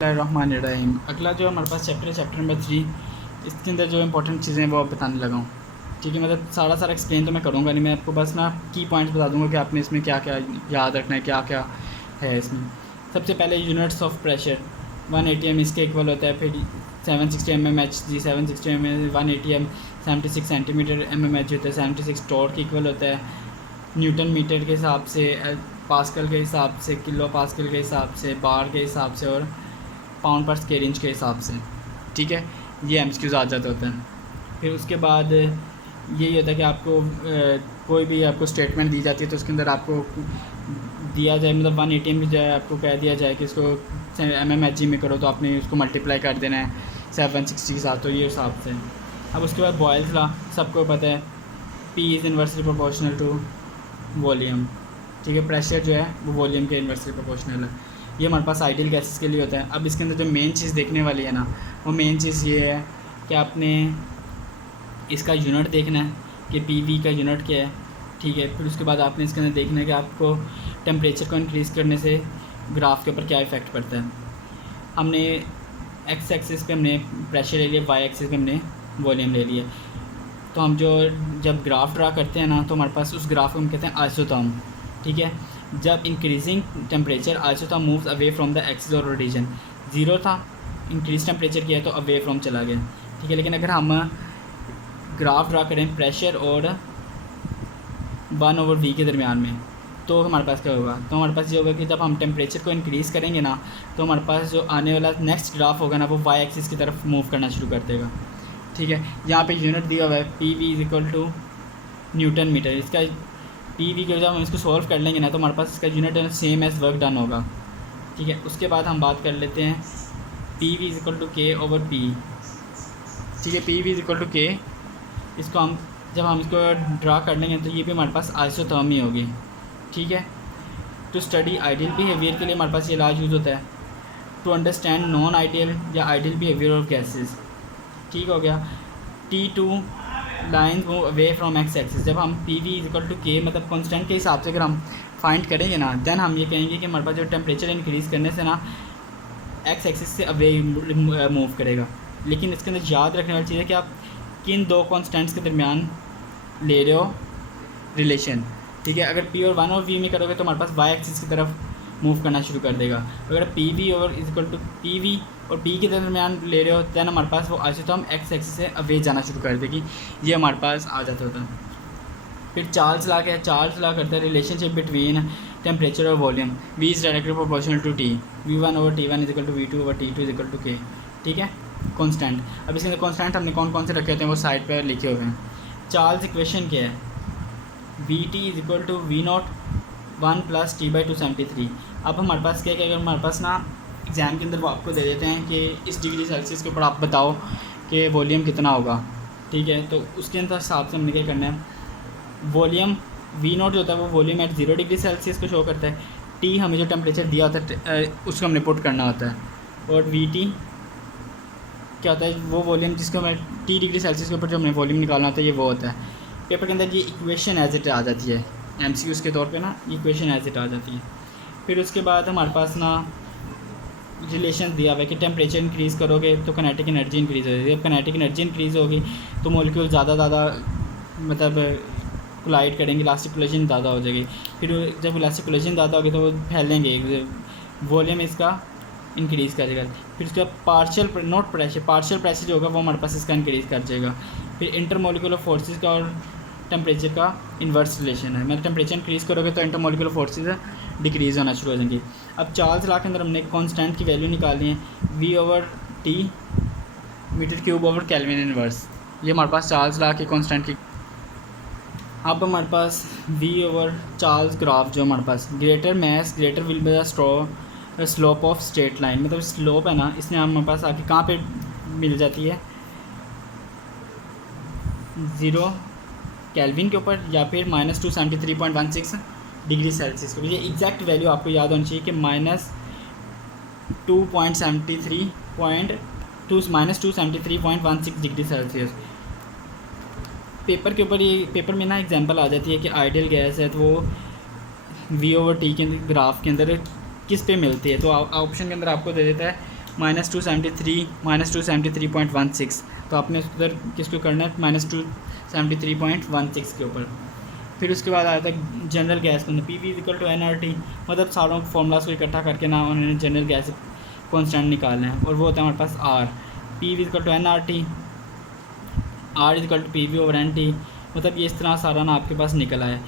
रहमानिर्रहीम। अगला जो हमारे पास चैप्टर है, चैप्टर नंबर 3। इसके अंदर जो इंपॉर्टेंट चीज़ें हैं वो आप बताने लगा हूँ। ठीक है, मतलब सारा एक्सप्लेन तो मैं करूँगा नहीं, मैं आपको बस ना की पॉइंट्स बता दूँगा कि आपने इसमें क्या क्या याद रखना है, क्या क्या है इसमें। सबसे पहले यूनिट्स ऑफ प्रेशर 180 m इसके इक्वल होता है। फिर 760 mmHg 760 mm 180 m 76 centimetre mmH होता है। 76 टॉर्क के इक्वल होता है न्यूटन मीटर के हिसाब से, पास्कल के हिसाब से, किलो पास्कल के हिसाब से, बार के हिसाब से और पाउंड पर स्क्वायर इंच के हिसाब से। ठीक है, ये एमसीक्यूज़ आ जाते होते हैं। फिर उसके बाद यही होता है कि आपको कोई भी आपको स्टेटमेंट दी जाती है तो उसके अंदर आपको दिया जाए, मतलब 180 की जाए आपको कह दिया जाए कि इसको mmHg में करो तो आपने उसको मल्टीप्लाई कर देना है 760 के साथ, तो ये हिसाब से। अब उसके बाद बॉयल्स लॉ सबको पता है, P is inversely proportional to volume. ठीक है, प्रेशर जो है वो वॉल्यूम के इन्वर्सली प्रोपोर्शनल है। ये हमारे पास आइडियल गैसेस के लिए होता है। अब इसके अंदर जो मेन चीज़ देखने वाली है ना, वो मेन चीज़ ये है कि आपने इसका यूनिट देखना है कि PV का यूनिट क्या है। ठीक है, फिर उसके बाद आपने इसके अंदर देखना है कि आपको टेम्परेचर को इंक्रीज़ करने से ग्राफ के ऊपर क्या इफ़ेक्ट पड़ता है। हमने एक्स एक्सिस पे हमने प्रेशर ले लिया, वाई एक्सिस पे हमने वॉल्यूम ले लिया। तो हम जब ग्राफ ड्रा करते हैं ना, तो हमारे पास उस ग्राफ को हम कहते हैं आइसोथर्म। ठीक है, जब increasing temperature isotherm moves away from the axis और ओरिजिन। ज़ीरो था, इंक्रीज टेम्परेचर किया तो अवे फ्रॉम चला गया। ठीक है, लेकिन अगर हम ग्राफ ड्रा करें प्रेशर और 1/v के दरमियान में, तो हमारे पास क्या होगा, तो हमारे पास ये होगा कि जब हम टेम्परेचर को इंक्रीज़ करेंगे ना, तो हमारे पास जो आने वाला नेक्स्ट ग्राफ होगा ना, वो वाई एक्सिस की तरफ मूव करना शुरू कर देगा। ठीक है, यहाँ पे यूनिट दिया हुआ है PV is equal to newton metre. इसका PV के जब हम इसको सॉल्व कर लेंगे ना, तो हमारे पास इसका unit same as work done होगा। ठीक है, उसके बाद हम बात कर लेते हैं PV is equal to K/P। ठीक है, PV is equal to K, इसको हम जब हम इसको ड्रा कर लेंगे तो ये भी हमारे पास आइसोथर्म ही होगी। ठीक है, टू स्टडी आइडियल बिहेवियर के लिए हमारे पास ये लाज यूज़ होता है, टू अंडरस्टैंड नॉन आइडियल या आइडियल बिहेवियर ऑफ गैसेस। ठीक हो गया। T2 line move away from X axis. जब हम PV is equal to K मतलब कॉन्स्टेंट के हिसाब से अगर हम फाइंड करेंगे ना, देन हम ये कहेंगे कि हमारे पास जो टेम्परेचर इंक्रीज़ करने से ना एक्स एक्सिस से अवे मूव करेगा। लेकिन इसके अंदर याद रखने वाली चीज़ है कि आप किन दो कॉन्स्टेंट्स के दरमियान ले रहे हो रिलेशन। ठीक है, अगर P और 1/v में करोगे तो हमारे पास वाई एक्सिस की तरफ मूव करना शुरू कर देगा। अगर PV और इज इक्वल टू PV और P के दरमियान ले रहे हो, दैन हमारे पास वो आइसोथर्म एक्स एक्सिस से अवे जाना शुरू कर देगी। ये हमारे पास आ जाता होता है। फिर चार्ल्स लॉ क्या है, चार्ल्स लॉ करता है रिलेशनशिप बिटवीन टेम्परेचर और volume. V is directly proportional to T, V1/T1 is equal to V2/T2 is equal to K। ठीक है, कॉन्स्टेंट। अब इसके अंदर कॉन्स्टेंट हमने कौन कौन से रखे होते हैं वो साइड पर लिखे हुए हैं। चार्ल्स इक्वेशन क्या है, VT is equal to V0 1 + T/273। अब हमारे पास क्या है, अगर हमारे पास ना एग्ज़ाम के अंदर वो आपको दे देते हैं कि इस डिग्री सेल्सियस के ऊपर आप बताओ कि वॉल्यूम कितना होगा। ठीक है, तो उसके अंदर हिसाब से हमने क्या करना है, वॉल्यूम V0 जो होता है वो वॉल्यूम एट 0 डिग्री सेल्सियस को शो करता है। T हमें जो टेम्परेचर दिया होता है उसको हमने पुट करना होता है। और VT क्या होता है, वो वॉल्यूम जिसको हमें T डिग्री सेल्सियस के ऊपर जो हमें वॉल्यूम निकालना होता है ये वो होता है। पेपर के अंदर ये इक्वेशन एज इट आ जाती है, MCQs के तौर पे ना इक्वेशन एज इट आ जाती है। फिर उसके बाद हमारे पास ना रिलेशन दिया हुआ है कि टेम्परेचर इंक्रीज़ करोगे तो कनेटिक एनर्जी इंक्रीज़ होगी। जब कनेटिक एनर्जी इंक्रीज़ होगी तो मॉलिक्यूल ज़्यादा मतलब कोलाइड करेंगे, इलास्टिक कोलिजन ज़्यादा हो जाएगी। फिर जब इलास्टिक कोलिजन ज़्यादा होगी तो वो फैलेंगे, वॉल्यूम इसका इंक्रीज़ करेगा। फिर उसके बाद पार्शियल प्रेशर जो होगा वो हमारे पास इसका इंक्रीज़ कर जाएगा। फिर इंटरमोलिकुलर फोर्सेस का और टेम्परेचर का इन्वर्स रिलेशन है, मतलब टेम्परेचर इंक्रीज़ करोगे तो इंटरमोलिकुलर फोर्सेस डिक्रीज़ होना शुरू हो जाएंगी। अब चार्ल्स लॉ के अंदर हमने कांस्टेंट की वैल्यू निकालनी है, V/T m3/Kelvin इनवर्स। ये हमारे पास चार्ल्स लॉ की कांस्टेंट की। अब हमारे पास V/चार्ल्स ग्राफ जो हमारे पास greater mass greater will be the slope of straight line, मतलब स्लोप है ना, इसने हमारे पास आके कहाँ पे मिल जाती है, 0 केल्विन के ऊपर या फिर -273.16 डिग्री सेल्सियस के। ये एग्जैक्ट वैल्यू आपको याद होनी चाहिए कि -273.16 डिग्री सेल्सियस। पेपर के ऊपर ये पेपर में ना एग्जांपल आ जाती है कि आइडियल गैस है तो वो V/T के ग्राफ के अंदर किस पे मिलती है, तो ऑप्शन के अंदर आपको दे देता है -273.16, तो आपने उधर किसको करना है -273.16 के ऊपर। फिर उसके बाद आया था जनरल गैस के अंदर PV=nRT, मतलब सारों फॉर्मूलाज को इकट्ठा करके ना उन्होंने जनरल गैस कॉन्स्टेंट निकालना है, और वो होता है हमारे पास R। PV=nRT, R=PV/NT, मतलब ये इस तरह सारा ना आपके पास निकला है।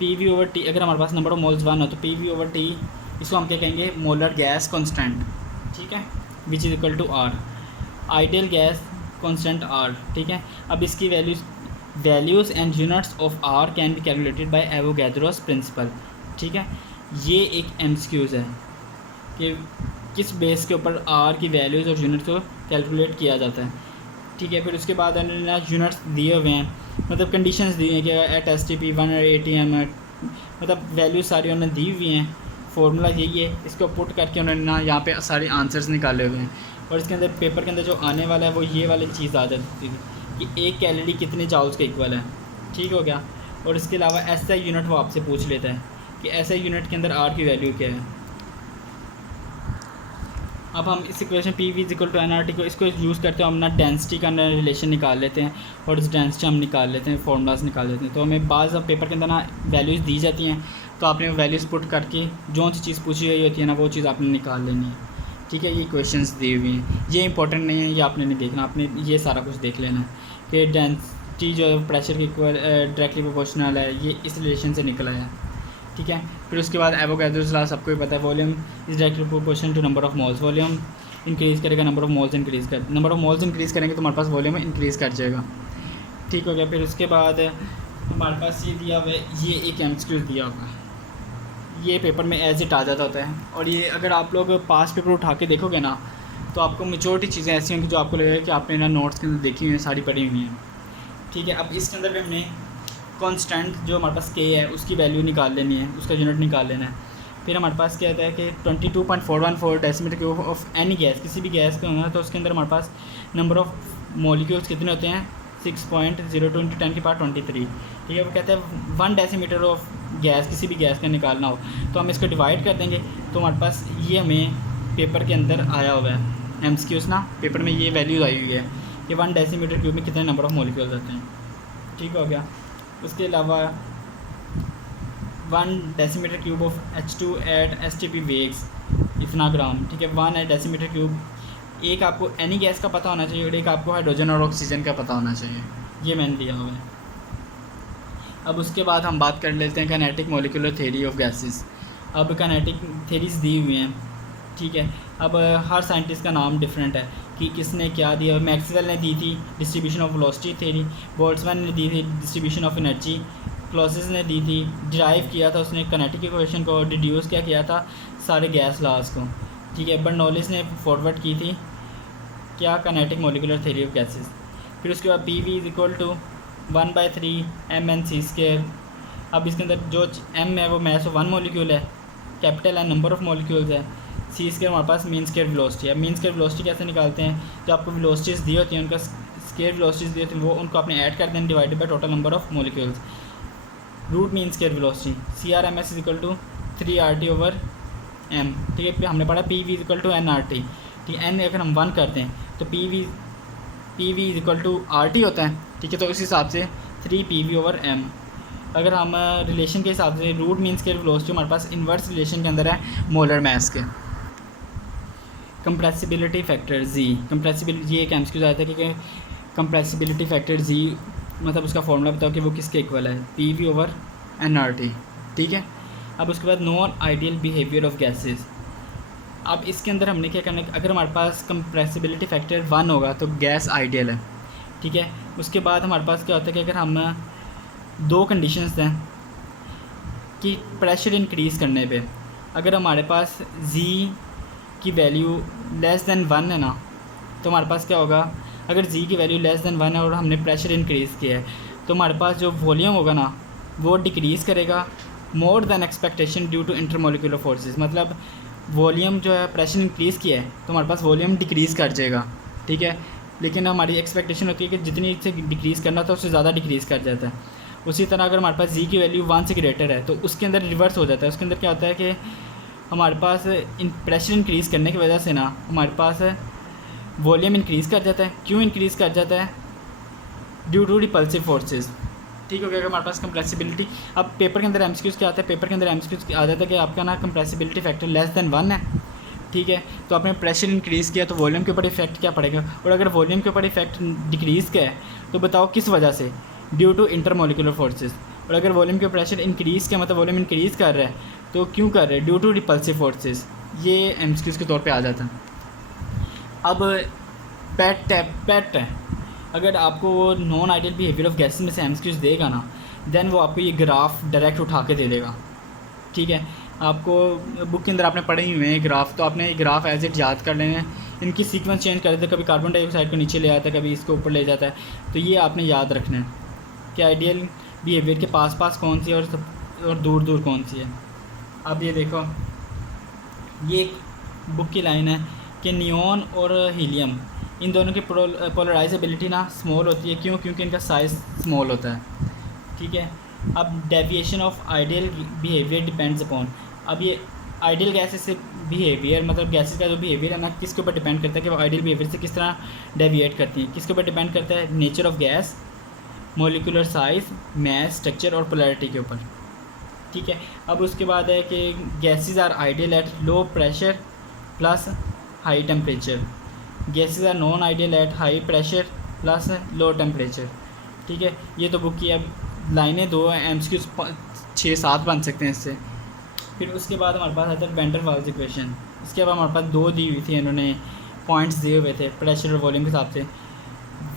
PV/T, अगर हमारे पास नंबर ऑफ मोल्स 1 हो तो PV/T इसको हम क्या कहेंगे, मोलर गैस कॉन्स्टेंट, ठीक है, which=R। Ideal gas constant R, ठीक है। अब इसकी values and units of R can be calculated by Avogadro's principle, ठीक है। ये एक MCQs है कि किस बेस के ऊपर R की वैल्यूज़ और यूनिट्स को कैलकुलेट किया जाता है, ठीक है। फिर उसके बाद उन्होंने यूनिट्स दिए हुए हैं, मतलब कंडीशंस दी हैं कि एट STP 1 और ATM, मतलब वैल्यूज सारी उन्होंने दी हुई हैं। फार्मूला यही है, इसको पुट करके उन्होंने ना यहाँ पे सारे आंसर्स निकाले हुए हैं, और इसके अंदर पेपर के अंदर जो आने वाला है वो ये वाली चीज़ आ जाती है कि एक कैलोरी कितने जाउल्स के इक्वल है, ठीक हो गया। और इसके अलावा SI यूनिट वो आपसे पूछ लेता है कि SI यूनिट के अंदर R की वैल्यू क्या है। अब हम इस इक्वेशन PV=nRT को इसको यूज़ करते हैं, हम ना डेंसिटी का रिलेशन निकाल लेते हैं, और इस डेंसिटी हम निकाल लेते हैं, फार्मूलाज निकाल लेते हैं। तो हमें बाज़ अब पेपर के अंदर ना वैल्यूज़ दी जाती हैं, तो आपने वैल्यूज़ पुट करके जो सी चीज़ पूछी गई होती है ना वो चीज़ आपने निकाल लेनी है, ठीक है। ये क्वेश्चंस दी हुई हैं, ये इंपॉर्टेंट नहीं है, ये आपने नहीं देखना, आपने ये सारा कुछ देख लेना है कि डेंसिटी जो है प्रेशर के इक्वल डायरेक्टली प्रोपोर्शनल है, ये इस रिलेशन से निकला है, ठीक है। फिर उसके बाद एवोगैड्रोस लॉ सबको ही पता है, volume is directly proportional to number of moles. Volume increase करेगा, नंबर ऑफ मोल्स इंक्रीज़ करेंगे तो हमारे पास वॉल्यूम इंक्रीज़ कर जाएगा, ठीक हो गया। फिर उसके बाद हमारे पास ये दिया हुआ है, ये एक MCQ दिया हुआ है, ये पेपर में एज इट आ जाता होता है, और ये अगर आप लोग पास पेपर उठा के देखोगे ना तो आपको मेजॉरिटी चीज़ें ऐसी होंगी जो आपको लगेगा कि आपने ना नोट्स के अंदर देखी हुई हैं, सारी पढ़ी हुई हैं, ठीक है। अब इसके अंदर भी हमने कांस्टेंट जो हमारे पास K है उसकी वैल्यू निकाल लेनी है, उसका यूनिट निकाल लेना है। फिर हमारे पास क्या आता है कि 22.414 decimetre cube of any gas, किसी भी गैस का होना है तो उसके अंदर हमारे पास नंबर ऑफ मॉलिक्यूल्स कितने होते हैं, 6.02 × 10⁻23, ठीक है। वो कहते हैं 1 डेसीमीटर ऑफ गैस, किसी भी गैस का निकालना हो तो हम इसको डिवाइड कर देंगे, तो हमारे पास ये हमें पेपर के अंदर आया हुआ है MCQs ना, पेपर में ये वैल्यूज़ आई हुई है कि 1 डेसीमीटर क्यूब में कितने नंबर ऑफ मॉलिक्यूल्स होते हैं, ठीक हो गया। उसके अलावा 1 decimetre cube of H2 at STP weighs इतना ग्राम, ठीक है। 1 डेसीमीटर क्यूब, एक आपको एनी गैस का पता होना चाहिए और एक आपको हाइड्रोजन और ऑक्सीजन का पता होना चाहिए, ये मैंने दिया हुआ है। अब उसके बाद हम बात कर लेते हैं kinetic molecular theory of gases. अब काइनेटिक थ्योरीज दी हुई हैं, ठीक है। अब हर साइंटिस्ट का नाम डिफरेंट है कि किसने क्या दिया। मैक्सवेल ने दी थी distribution of velocity theory, Boltzmann ने दी थी डिस्ट्रीब्यूशन ऑफ एनर्जी, क्लॉसिस ने दी थी, डिराइव किया था उसने काइनेटिक इक्वेशन को, डिड्यूस क्या किया था सारे गैस लॉज को, ठीक है। बर्नौलिस ने फॉरवर्ड की थी क्या, kinetic molecular theory of gases. फिर उसके बाद PV=1/3 mc²। अब इसके अंदर जो m है वो मास ऑफ 1 मॉलिक्यूल है, कैपिटल है नंबर ऑफ मॉलिक्यूल्स है, c² हमारे पास मीन स्क्वायर वेलोसिटी है। मीन स्क्वायर वेलोसिटी कैसे निकालते हैं, जो आपको वेलोसिटीज़ दी होती हैं उनका स्क्वायर वेलोसिटीज़ दी होती हैं वो उनको आपने ऐड कर देना divided by total number of molecules, root mean square velocity. CRMS=3RT/m, ठीक है। हमने पढ़ा PV=nRT, ठीक है। n अगर हम 1 करते हैं तो PV=RT होता है, ठीक है। तो इस हिसाब से 3PV/m। अगर हम रिलेशन के हिसाब से रूट मीन स्क्वायर वेलोसिटी हमारे पास इन्वर्स रिलेशन के अंदर है मोलर मास के। कंप्रेसिबिलिटी फैक्टर Z, कंप्रेसिबिलिटी ये एक MCQ आता है कि कंप्रेसिबिलिटी फैक्टर Z मतलब उसका फॉर्मूला बताओ कि वो किसके इक्वल है, PV/nRT, ठीक है। अब उसके बाद non ideal behaviour of gases. अब इसके अंदर हमने क्या करना है, अगर हमारे पास कंप्रेसिबिलिटी फैक्टर 1 होगा तो गैस आइडियल है, ठीक है। उसके बाद हमारे पास क्या होता है कि अगर हम 2 कंडीशंस हैं कि प्रेशर इंक्रीज़ करने पे अगर हमारे पास Z की वैल्यू लेस दैन 1 है ना तो हमारे पास क्या होगा, अगर Z की वैल्यू लेस दैन 1 है और हमने प्रेशर इंक्रीज़ किया है तो हमारे पास जो वॉल्यूम होगा ना वो डिक्रीज़ करेगा more than expectation due to intermolecular forces. मतलब वॉल्यूम जो है प्रेशर इंक्रीज़ किया है तो हमारे पास वॉल्यूम डिक्रीज़ कर जाएगा, ठीक है। लेकिन हमारी एक्सपेक्टेशन होती है कि जितनी से डिक्रीज़ करना था उससे ज़्यादा डिक्रीज़ कर जाता है। उसी तरह अगर हमारे पास Z की वैल्यू 1 से ग्रेटर है तो उसके अंदर रिवर्स हो जाता है, उसके अंदर क्या होता है कि हमारे पास इन प्रेशर इंक्रीज़ करने की वजह से ना हमारे पास वॉल्यूम इंक्रीज़ कर जाता है। क्यों इंक्रीज़ कर जाता है? Due to repulsive forces. ठीक हो गया। हमारे पास कंप्रेसिबिलिटी, अब पेपर के अंदर एमसीक्यूज़ क्या आता है? पेपर के अंदर एमसीक्यूज़ आ जाता है कि आपका ना कंप्रेसिबिलिटी फैक्टर लेस देन 1 है। ठीक है, तो आपने प्रेशर इंक्रीज़ किया तो वॉल्यूम के ऊपर इफेक्ट क्या पड़ेगा? और अगर वॉल्यूम के ऊपर इफेक्ट डिक्रीज़ किया है तो बताओ किस वजह से? Due to intermolecular forces. और अगर वॉल्यूम के प्रेशर इंक्रीज़ किया मतलब वॉल्यूम इंक्रीज़ कर रहा है तो क्यों कर रहे हैं? Due to repulsive forces. ये एमसीक्यूज़ के तौर पे आ जाता है। अब पेट है, अगर आपको वो non ideal behaviour of gases में से एमसीक्यूज़ देगा ना, देन वो आपको ये ग्राफ डायरेक्ट उठा के दे देगा। ठीक है, आपको बुक के अंदर आपने पढ़े ही हुए हैं ग्राफ, तो आपने ग्राफ एज इट याद कर लेना है। इनकी सीक्वेंस चेंज कर देते, कभी कार्बन डाइऑक्साइड को नीचे ले आता है, कभी इसको ऊपर ले जाता है, तो ये आपने याद रखना है कि आइडियल बिहेवियर के पास पास कौन सी है और दूर दूर कौन सी है। अब ये देखो, ये एक बुक की लाइन है कि नियॉन और हीलियम इन दोनों की पोलराइजेबिलिटी ना स्मॉल होती है। क्यों? क्योंकि इनका साइज़ स्मॉल होता है। ठीक है, अब deviation of ideal behaviour depends upon, अब ये आइडियल गैसेस से बिहेवियर मतलब गैसेस का जो बिहेवियर है ना किसके ऊपर डिपेंड करता है कि वो आइडियल बिहेवियर से किस तरह डेविएट करती हैं। किसके ऊपर डिपेंड करता है? Nature of gas, molecular size, mass, structure और पोलैरिटी के ऊपर। ठीक है, अब उसके बाद है कि gases are ideal at low pressure plus high temperature, gases are non ideal at high pressure plus low temperature. ठीक है, ये तो बुक की अब लाइनें दो हैं, एमसीक्यूज़ 6-7 बन सकते हैं इससे। फिर उसके बाद हमारे पास आता है वैन डर वाल्स इक्वेशन। इसके बाद हमारे पास दो दी हुई थी, इन्होंने पॉइंट्स दिए हुए थे प्रेशर और वॉल्यूम के हिसाब से।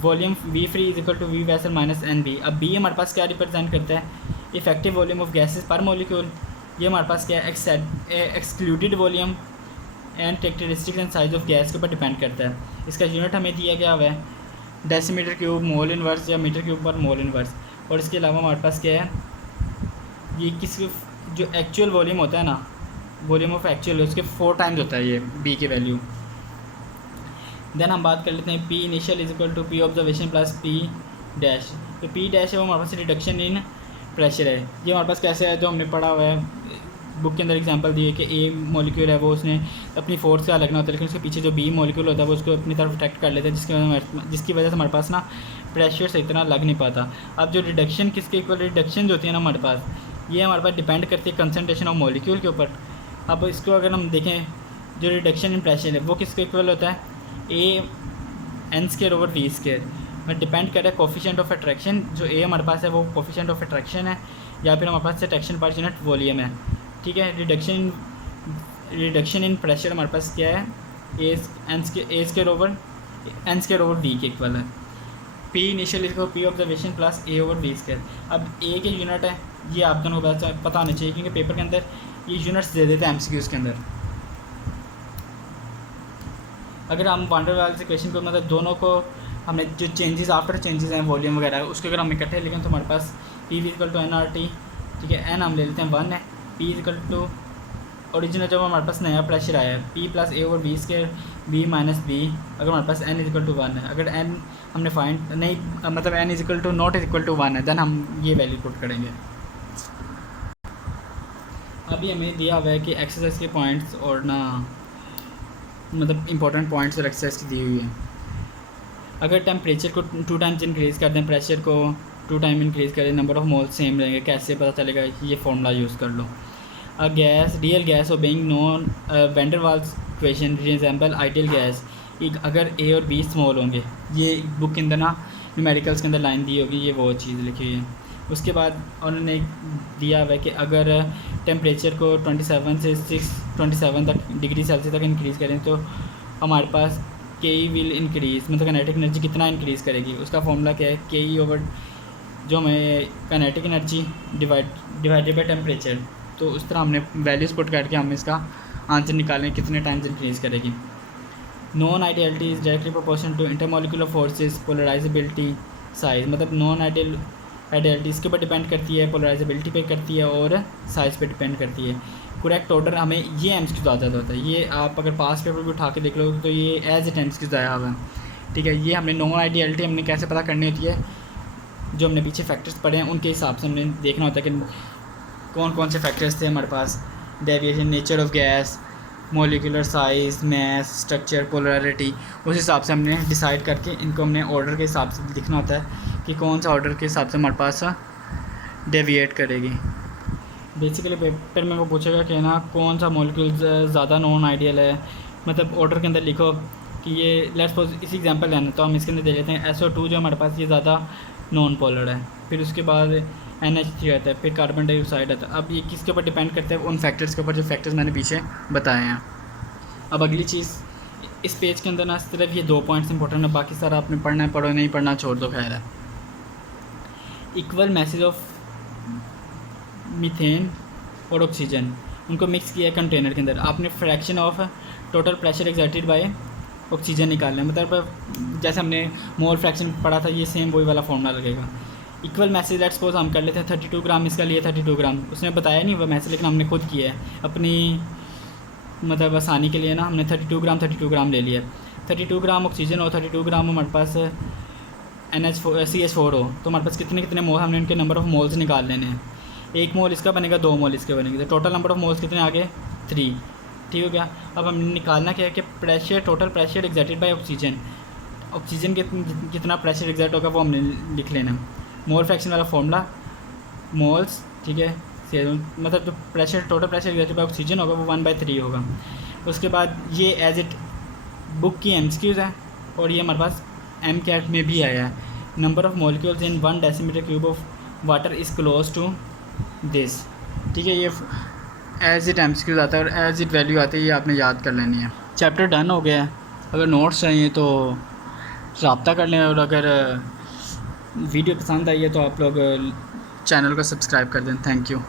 Volume V free is equal to V vessel minus N B. अब बी हमारे पास क्या रिप्रेजेंट करता है? Effective volume of gases per molecule. ये हमारे पास क्या है? Excluded volume and characteristics and size of gas के ऊपर डिपेंड करता है। इसका यूनिट हमें दिया गया हुआ है डेसीमीटर क्यूब मोल इनवर्स या मीटर क्यूब पर मोल इनवर्स। और इसके अलावा हमारे पास क्या है? ये किसी जो एक्चुअल वॉल्यूम होता है ना, वॉल्यूम ऑफ एक्चुअल, उसके 4 टाइम्स होता है ये बी की वैल्यू। देन हम बात कर लेते हैं P initial is equal to P observation plus P dash. तो पी डैश है वो हमारे पास रिडक्शन इन प्रेशर है। ये हमारे पास कैसे है? जो हमने पढ़ा हुआ है बुक के अंदर एग्जांपल दिए कि ए मॉलिक्यूल है वो उसने अपनी फोर्स का लगना होता है, लेकिन उसके पीछे जो बी मॉलिक्यूल होता है वो उसको अपनी तरफ अट्रैक्ट कर लेता है, जिसकी वजह से हमारे पास ना प्रेशर से इतना लग नहीं पाता। अब जो रिडक्शन किसके इक्वल रिडक्शन जो होती है ना हमारे पास, ये हमारे पास डिपेंड करती है कंसनट्रेशन ऑफ मॉलिक्यूल के ऊपर। अब इसको अगर हम देखें, जो रिडक्शन इन प्रेशर है वो किसके इक्वल होता है? A N square over V square में डिपेंड कर रहा है कोफिशिएंट ऑफ अट्रैक्शन। जो ए हमारे पास है वो कोफिशिएंट ऑफ अट्रैक्शन है, या फिर हमारे पास अट्रैक्शन पर यूनिट वॉल्यूम है। ठीक है, रिडक्शन इन प्रेशर हमारे पास क्या है? ए स्क्वायर ओवर वी के इक्वल है। पी इनिशियल इसको P observation plus A over V square. अब ए के यूनिट है, ये आप दोनों को पता होना चाहिए क्योंकि पेपर के अंदर ये यूनिट्स दे देते हैं एमसीक्यूज़ के अंदर। अगर हम वैन डर वाल्स इक्वेशन को मतलब दोनों को हमने जो चेंजेस आफ्टर चेंजेस हैं वॉल्यूम वगैरह उसको अगर हम इकट्ठे लेकिन तो हमारे पास P equal to N R T. ठीक है, एन हम ले लेते हैं 1 है, पी इक्वल टू ओरिजिनल जब हमारे पास नया प्रेशर आया है P plus A over B square B minus B. अगर हमारे पास एन इक्वल टू 1 है, अगर एन हमने फाइंड नहीं मतलब N equal to not equal to 1 है, देन हम ये वैल्यू पुट करेंगे। अभी हमें दिया हुआ है कि एक्सरसाइज के पॉइंट्स और ना मतलब इंपॉर्टेंट पॉइंट्स और एक्सरसाइज की दी हुई है। अगर टेम्परेचर को 2 टाइम्स इंक्रीज़ कर दें, प्रेशर को 2 टाइम इंक्रीज़ करें, नंबर ऑफ मोल्स सेम रहेंगे, कैसे पता चलेगा? ये फॉर्मूला यूज़ कर लो। A gas real gas obeying non van der Waals equation resemble ideal gas अगर ए और बी स्मॉल होंगे। ये बुक के अंदर ना न्यूमेरिकल्स के अंदर लाइन दी होगी, ये वो चीज़ लिखी हुई है। उसके बाद उन्होंने दिया हुआ है कि अगर टेम्परेचर को 27 से 27 तक डिग्री सेल्सियस तक इंक्रीज़ करें तो हमारे पास के ई विल इंक्रीज़ मतलब काइनेटिक एनर्जी कितना इंक्रीज़ करेगी। उसका फॉर्मूला क्या है? के ई ओवर जो हमें kinetic energy divided by temperature. तो उस तरह हमने वैल्यूज़ पुट करके हम इसका आंसर निकालें कितने टाइम्स इंक्रीज़ करेगी। Non ideality is directly proportional to intermolecular forces polarizability size. मतलब नॉन आइडियलिटी इसके ऊपर डिपेंड करती है, पोलराइजेबिलिटी पे करती है और साइज़ पे डिपेंड करती है। करेक्ट ऑर्डर हमें ये एमसीक्यूज़ आ जाता होता है। ये आप अगर पास पेपर भी उठा के देख लो तो ये एज इट एमसीक्यूज़ आया हुआ है। ठीक है, ये हमने नॉन आइडियलिटी हमने कैसे पता करनी होती है? जो हमने पीछे फैक्टर्स पढ़े हैं उनके हिसाब से हमने देखना होता है कि कौन कौन से फैक्टर्स थे हमारे पास deviation, nature of gas, molecular size, mass, structure, polarity, उस हिसाब से हमने डिसाइड करके इनको हमने ऑर्डर के हिसाब से लिखना होता है कि कौन सा ऑर्डर के हिसाब से हमारे पास डेविएट करेगी। बेसिकली पेपर में वो पूछेगा कि ना कौन सा मॉलिक्यूल ज़्यादा नॉन आइडियल है, मतलब ऑर्डर के अंदर लिखो कि ये लेट्स सपोज इसी एग्जांपल लेना, तो हम इसके अंदर दे लेते हैं SO2 जो हमारे पास ये ज़्यादा नॉन पोलर है, फिर उसके बाद NH3 आता है, फिर कार्बन डाइऑक्साइड आता है। अब ये किसके ऊपर डिपेंड करता है? उन फैक्टर्स के ऊपर जो फैक्टर्स मैंने पीछे बताए हैं। अब अगली चीज़ इस पेज के अंदर ना सिर्फ ये 2 पॉइंट्स इंपॉर्टेंट है, बाकी सारा आपने पढ़ना है, पढ़ो, नहीं पढ़ना छोड़ दो, खैर है। इक्वल मैसेज ऑफ मीथेन और ऑक्सीजन, उनको मिक्स किया है कंटेनर के अंदर, आपने fraction of total pressure exerted by oxygen निकालना है, मतलब जैसे हमने मोल फ्रैक्शन पढ़ा था, ये सेम वही वाला फॉर्मूला लगेगा। इक्वल मैसेज लेट्स सपोज हम कर लेते हैं 32 ग्राम इसका लिए 32 ग्राम, उसने बताया नहीं वह मैसेज, लेकिन हमने खुद किया है अपनी मतलब आसानी के लिए ना, हमने 32 ग्राम ले लिया। 32 ग्राम ऑक्सीजन हो, 32 ग्राम हमारे पास CH4 हो, तो हमारे पास कितने कितने मोल, हमने इनके नंबर ऑफ़ मोल्स निकाल लेने हैं। 1 मोल इसका बनेगा, 2 मोल इसके बनेंगे, तो टोटल नंबर ऑफ़ मोल्स कितने आ गए? 3। ठीक हो गया। अब हमने निकालना क्या है कि pressure, total pressure exerted by oxygen, oxygen के कितना प्रेशर एक्सर्ट होगा वो हमने लिख लेना। मोल फ्रैक्शन वाला फॉर्मूला मोल्स, ठीक है, मतलब जो pressure, total pressure exerted by oxygen होगा वो 1/3 होगा। उसके बाद ये एज इट बुक की MCQs है, और ये हमारे पास MCAT में भी आया है। Number of molecules in 1 decimetre cube of water is close to this, ठीक है। ये एज इट MCQs आता है और एज इट वैल्यू आती है, ये आपने याद कर लेनी है। चैप्टर डन हो गया है। अगर नोट्स चाहिए तो रब्ता कर लें, और अगर वीडियो पसंद आई है तो आप लोग चैनल को सब्सक्राइब कर दें। Thank you.